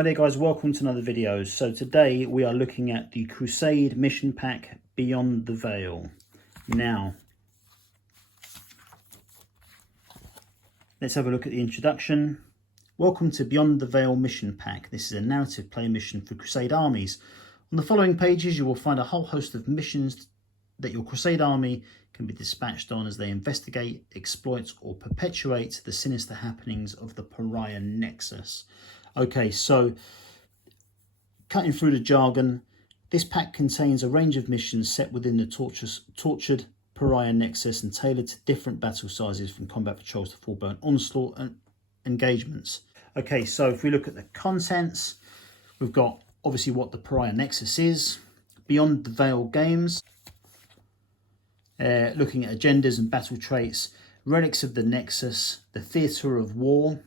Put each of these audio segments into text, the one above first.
Hi there guys, welcome to another video. So today we are looking at the Crusade mission pack Beyond the Veil. Now, let's have a look at the introduction. Welcome to Beyond the Veil mission pack. This is a narrative play mission for Crusade armies. On the following pages you will find a whole host of missions that your Crusade army can be dispatched on as they investigate, exploit or perpetuate the sinister happenings of the Pariah Nexus. Okay, so cutting through the jargon, this pack contains a range of missions set within the tortured Pariah Nexus and tailored to different battle sizes from combat patrols to full-blown onslaught and engagements. Okay, so if we look at the contents, we've got obviously what the Pariah Nexus is, Beyond the Veil games, looking at agendas and battle traits, Relics of the Nexus, the Theatre of War,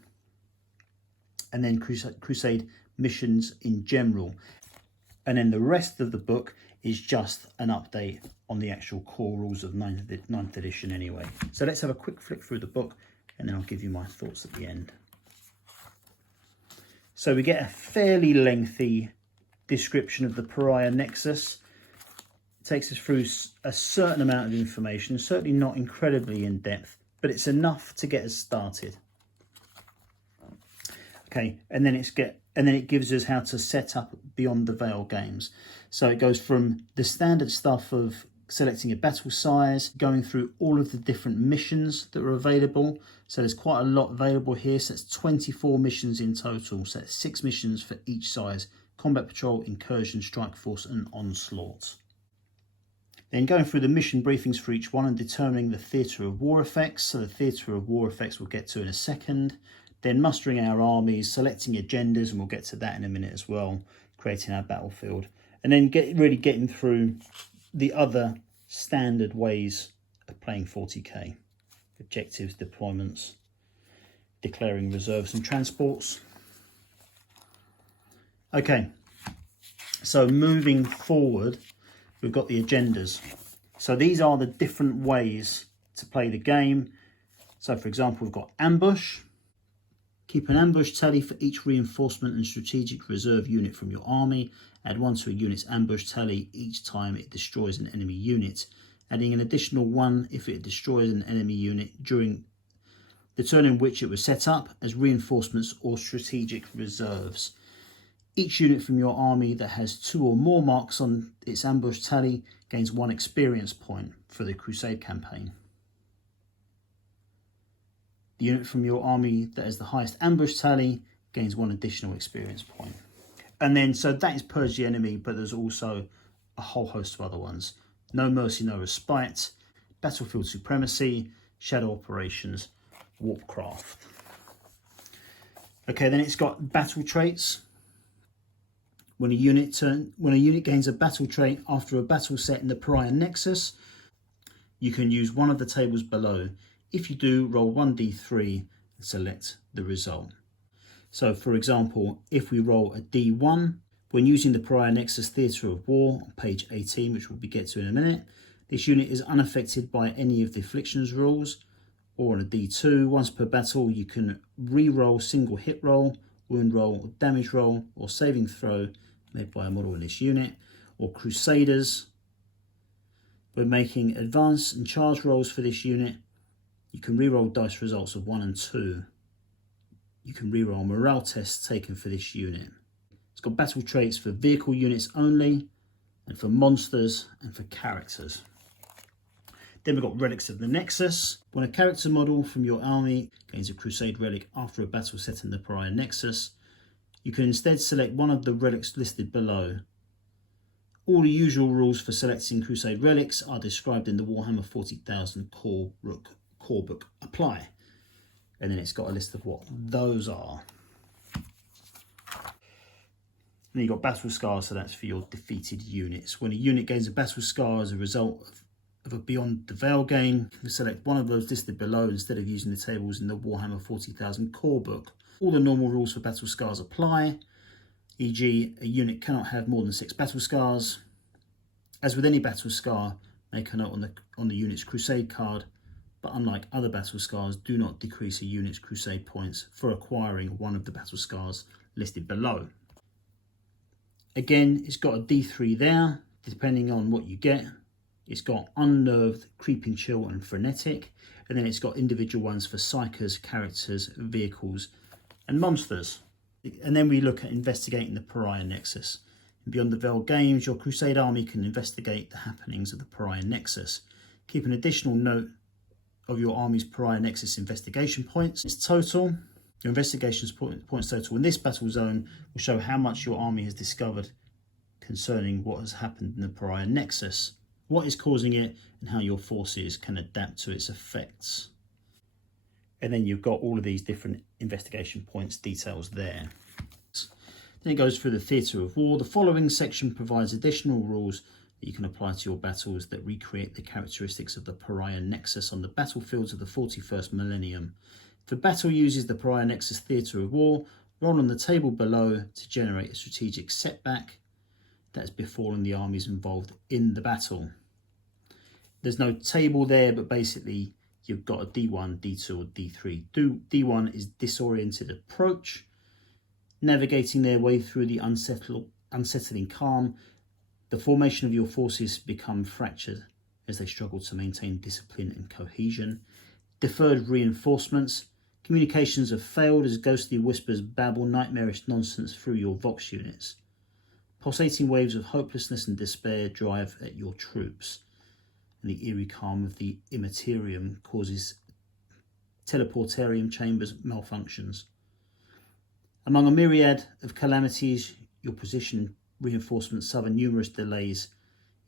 and then Crusade missions in general. And then the rest of the book is just an update on the actual core rules of 9th edition anyway. So let's have a quick flick through the book and then I'll give you my thoughts at the end. So we get a fairly lengthy description of the Pariah Nexus. It takes us through a certain amount of information, certainly not incredibly in depth, but it's enough to get us started. Okay, and then it gives us how to set up Beyond the Veil games. So it goes from the standard stuff of selecting a battle size, going through all of the different missions that are available. So there's quite a lot available here. So it's 24 missions in total. So it's 6 missions for each size: combat patrol, incursion, strike force, and onslaught. Then going through the mission briefings for each one and determining the Theatre of War effects. So the Theatre of War effects we'll get to in a second. Then mustering our armies, selecting agendas, and we'll get to that in a minute as well, creating our battlefield. And then really getting through the other standard ways of playing 40k. Objectives, deployments, declaring reserves and transports. Okay, so moving forward, we've got the agendas. So these are the different ways to play the game. So for example, we've got ambush. Keep an ambush tally for each reinforcement and strategic reserve unit from your army. Add 1 to a unit's ambush tally each time it destroys an enemy unit, adding an additional 1 if it destroys an enemy unit during the turn in which it was set up as reinforcements or strategic reserves. Each unit from your army that has 2 or more marks on its ambush tally gains 1 experience point for the Crusade campaign. The unit from your army that has the highest ambush tally gains 1 additional experience point. And then, so that is Purge the Enemy, but there's also a whole host of other ones. No Mercy, No Respite, Battlefield Supremacy, Shadow Operations, Warpcraft. Okay, then it's got battle traits. When a unit gains a battle trait after a battle set in the Pariah Nexus, you can use one of the tables below. If you do, roll 1d3 and select the result. So for example, if we roll a d1, when using the Pariah Nexus Theatre of War on page 18, which we'll get to in a minute, this unit is unaffected by any of the afflictions rules. Or on a d2, once per battle, you can re-roll single hit roll, wound roll, damage roll, or saving throw made by a model in this unit. Or Crusaders, when making advance and charge rolls for this unit, you can reroll dice results of 1 and 2. You can reroll morale tests taken for this unit. It's got battle traits for vehicle units only, and for monsters, and for characters. Then we've got Relics of the Nexus. When a character model from your army gains a Crusade relic after a battle set in the Pariah Nexus, you can instead select one of the relics listed below. All the usual rules for selecting Crusade relics are described in the Warhammer 40,000 core book apply, and then it's got a list of what those are. And you've got battle scars, so that's for your defeated units. When a unit gains a battle scar as a result of a Beyond the Veil game, you can select one of those listed below instead of using the tables in the Warhammer 40,000 core book. All the normal rules for battle scars apply, e.g. a unit cannot have more than 6 battle scars. As with any battle scar, make a note on the unit's Crusade card, but unlike other battle scars, do not decrease a unit's Crusade points for acquiring one of the battle scars listed below. Again, it's got a D3 there, depending on what you get. It's got Unnerved, Creeping Chill and Frenetic. And then it's got individual ones for psychers, characters, vehicles and monsters. And then we look at investigating the Pariah Nexus. In Beyond the Veil games, your Crusade army can investigate the happenings of the Pariah Nexus. Keep an additional note of your army's Pariah Nexus investigation points. Its total, your investigation points total in this battle zone will show how much your army has discovered concerning what has happened in the Pariah Nexus, what is causing it, and how your forces can adapt to its effects. And then you've got all of these different investigation points details there. Then it goes through the theatre of war. The following section provides additional rules that you can apply to your battles that recreate the characteristics of the Pariah Nexus on the battlefields of the 41st millennium. If a battle uses the Pariah Nexus theatre of war, roll on the table below to generate a strategic setback that has befallen the armies involved in the battle. There's no table there, but basically you've got a D1, D2 or D3. D1 is disoriented approach, navigating their way through the unsettling calm. The formation of your forces become fractured as they struggle to maintain discipline and cohesion. Deferred reinforcements. Communications have failed as ghostly whispers babble nightmarish nonsense through your Vox units. Pulsating waves of hopelessness and despair drive at your troops. And the eerie calm of the immaterium causes teleportarium chambers malfunctions. Among a myriad of calamities, your position reinforcements suffer numerous delays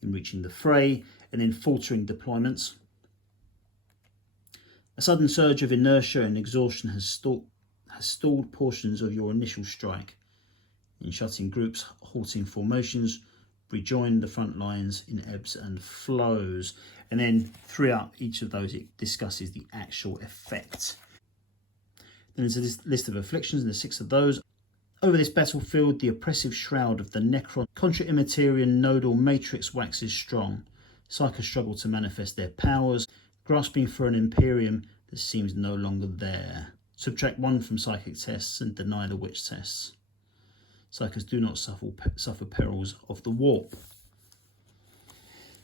in reaching the fray and then faltering deployments. A sudden surge of inertia and exhaustion has stalled portions of your initial strike. In shutting groups, halting formations, rejoin the front lines in ebbs and flows. And then throughout each of those, it discusses the actual effect. Then there's a list of afflictions, and there's 6 of those. Over this battlefield, the oppressive shroud of the Necron contra-immaterian nodal matrix waxes strong. Psychers struggle to manifest their powers, grasping for an Imperium that seems no longer there. Subtract 1 from psychic tests and deny the witch tests. Psychers do not suffer perils of the warp.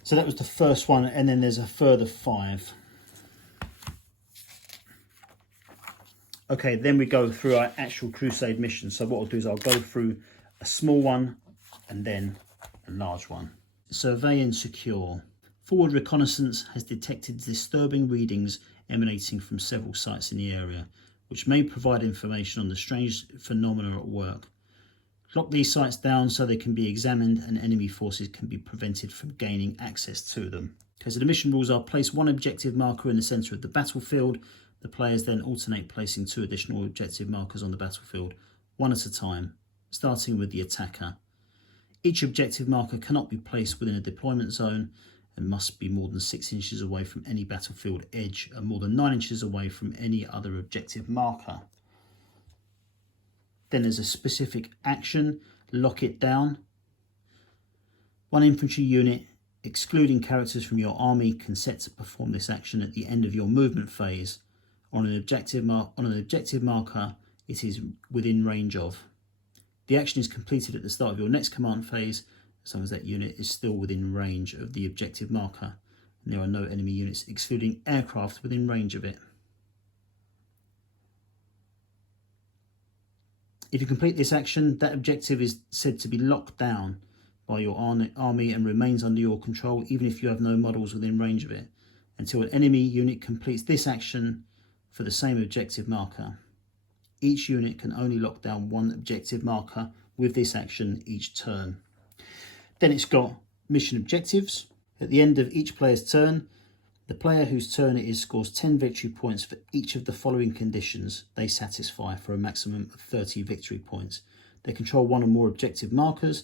So that was the first one, and then there's a further 5. Okay, then we go through our actual Crusade mission. So what I'll do is I'll go through a small one and then a large one. Survey and secure. Forward reconnaissance has detected disturbing readings emanating from several sites in the area, which may provide information on the strange phenomena at work. Lock these sites down so they can be examined and enemy forces can be prevented from gaining access to them. Okay, so the mission rules are: place 1 objective marker in the centre of the battlefield. The players then alternate placing 2 additional objective markers on the battlefield, one at a time, starting with the attacker. Each objective marker cannot be placed within a deployment zone and must be more than 6 inches away from any battlefield edge and more than 9 inches away from any other objective marker. Then there's a specific action: lock it down. 1 infantry unit, excluding characters from your army, can set to perform this action at the end of your movement phase. On an objective marker, it is within range of. The action is completed at the start of your next command phase, as long as that unit is still within range of the objective marker, and there are no enemy units, excluding aircraft, within range of it. If you complete this action, that objective is said to be locked down by your army and remains under your control, even if you have no models within range of it, until an enemy unit completes this action for the same objective marker. Each unit can only lock down 1 objective marker with this action each turn. Then it's got mission objectives. At the end of each player's turn, the player whose turn it is scores 10 victory points for each of the following conditions they satisfy, for a maximum of 30 victory points. They control 1 or more objective markers.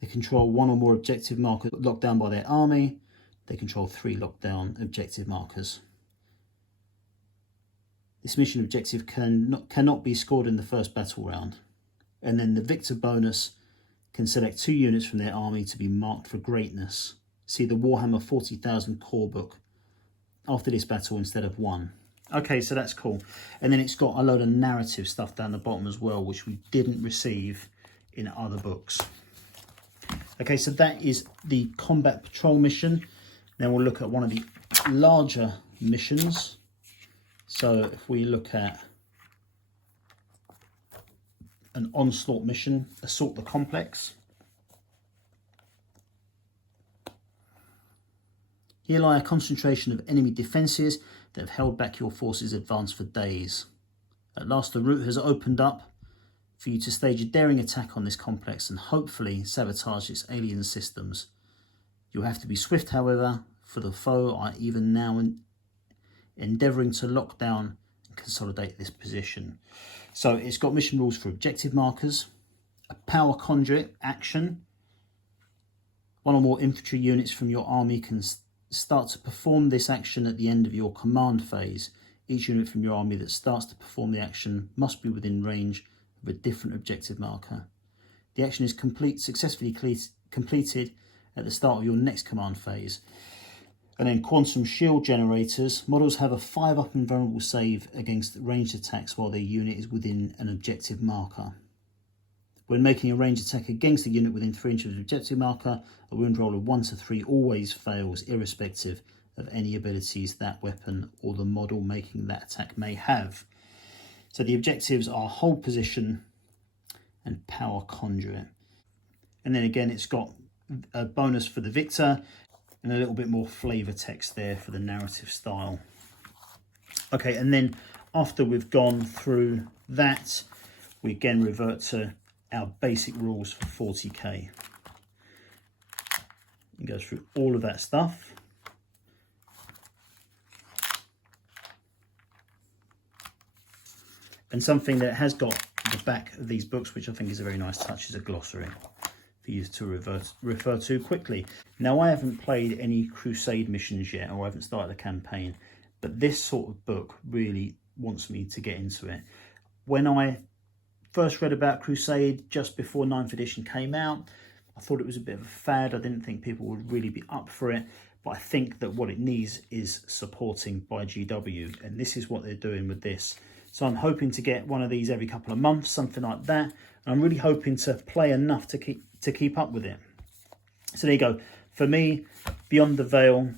They control 1 or more objective markers locked down by their army. They control 3 lockdown objective markers. This mission objective cannot be scored in the first battle round. And then the victor bonus can select 2 units from their army to be marked for greatness. See the Warhammer 40,000 core book after this battle instead of 1. Okay, so that's cool. And then it's got a load of narrative stuff down the bottom as well, which we didn't receive in other books. Okay, so that is the combat patrol mission. Then we'll look at one of the larger missions. So if we look at an Onslaught mission, assault the complex. Here lie a concentration of enemy defences that have held back your forces' advance for days. At last the route has opened up for you to stage a daring attack on this complex and hopefully sabotage its alien systems. You'll have to be swift, however, for the foe are even now endeavouring to lock down and consolidate this position. So it's got mission rules for objective markers, a power conduit action. One or more infantry units from your army can start to perform this action at the end of your command phase. Each unit from your army that starts to perform the action must be within range of a different objective marker. The action is successfully completed at the start of your next command phase. And then quantum shield generators. Models have a 5-up invulnerable save against ranged attacks while their unit is within an objective marker. When making a ranged attack against a unit within 3 inches of the objective marker, a wound roll of 1 to 3 always fails, irrespective of any abilities that weapon or the model making that attack may have. So the objectives are hold position and power conduit. And then again, it's got a bonus for the victor and a little bit more flavour text there for the narrative style. Okay, and then after we've gone through that, we again revert to our basic rules for 40k. It goes through all of that stuff. And something that has got the back of these books, which I think is a very nice touch, is a glossary for you to refer to quickly. Now, I haven't played any Crusade missions yet, or I haven't started the campaign, but this sort of book really wants me to get into it. When I first read about Crusade just before 9th edition came out, I thought it was a bit of a fad. I didn't think people would really be up for it, but I think that what it needs is supporting by GW, and this is what they're doing with this. So I'm hoping to get one of these every couple of months, something like that. And I'm really hoping to play enough to keep up with it. So there you go. For me, Beyond the Veil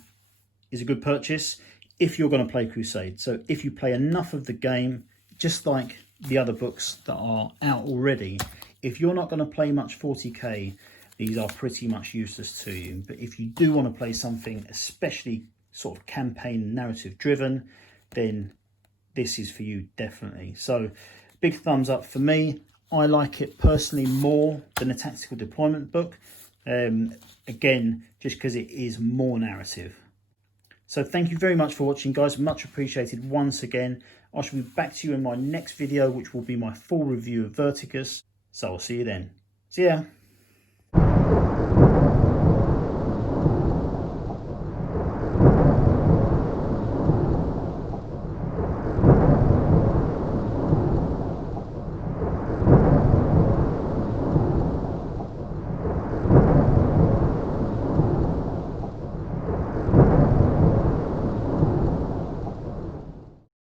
is a good purchase if you're going to play Crusade. So if you play enough of the game, just like the other books that are out already, if you're not going to play much 40k, these are pretty much useless to you. But if you do want to play something especially sort of campaign narrative driven, then this is for you, definitely. So big thumbs up for me. I like it personally more than a tactical deployment book. Again, just because it is more narrative. So thank you very much for watching, guys. Much appreciated once again. I shall be back to you in my next video, which will be my full review of Verticus. So I'll see you then. See ya.